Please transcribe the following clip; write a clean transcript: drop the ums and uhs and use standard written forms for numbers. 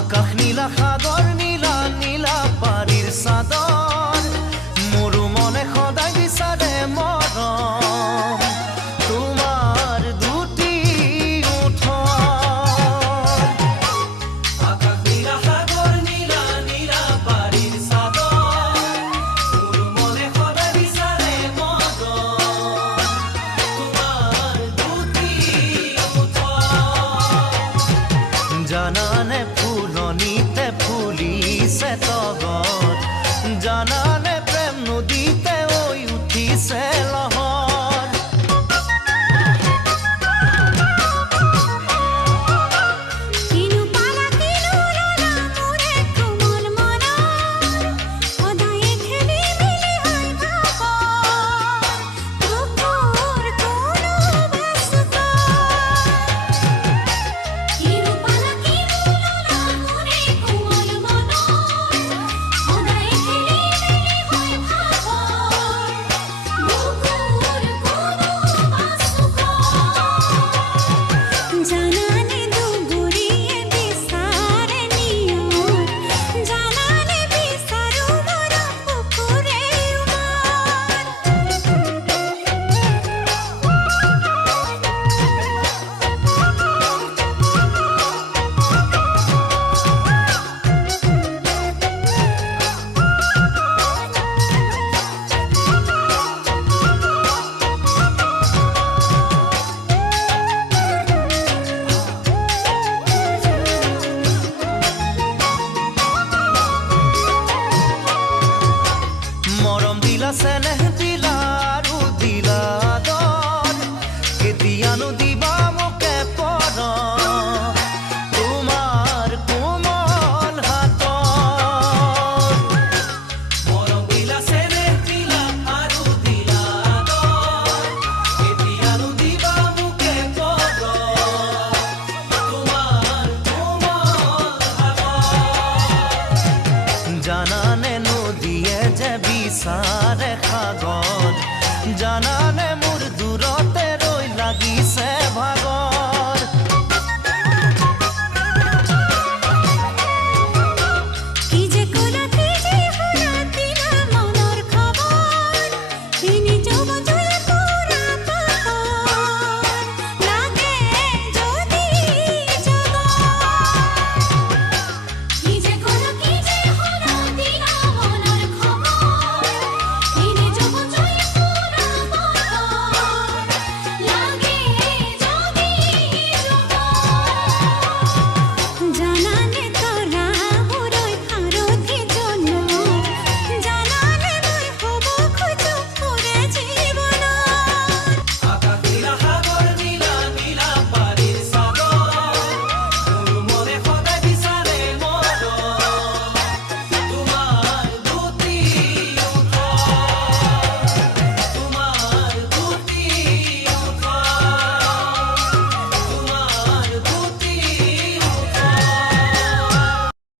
আকাশ নীলা সাগৰ নীলা নীলা পাৰীৰ চাদৰ মোৰো মনে সদায় বিচাৰে মৰম তোমাৰ দুটি ওঠৰ আকাশ নীলা সাগৰ নীলা নীলা পাৰীৰ চাদৰ মোৰো মনে সদায় বিচাৰে মৰম তোমাৰ দুটি ওঠৰ জানানে ফুলনিতে ফুলিছে তগৰ জানানে প্ৰেম নদীতে ঐ উঠিছে লহৰ কিনু পালা কিনু ললা মোৰে কোমল মনৰ সদায় খেলি মেলি হৈ ভাবৰ বুকুৰ কোনো ব্যস্ত কিনু পালা কিনু ললা মোৰে কোমল মনৰ সদায় খেলি মেলি হৈ ভাবৰ বুকুৰ কোনো ব্যস্ত জানানে দুগুৰিয়ে বিচাৰে নিয়ৰ জানানে বিচাৰো মৰম বুকুৰে মৰম দিলা চেনেহ দিলা আৰু দিলা আদৰ কেতিয়ানো দিবা মোকে পৰ তোমাৰ কোমল হাতৰ মৰম দিলা চেনেহ দিলা আৰু দিলা আদৰ কেতিয়ানো দিবা মোকে পৰ তোমাৰ কোমল হাতৰ জানানে নদীয়ে যে বিচাৰে সাগৰ জানা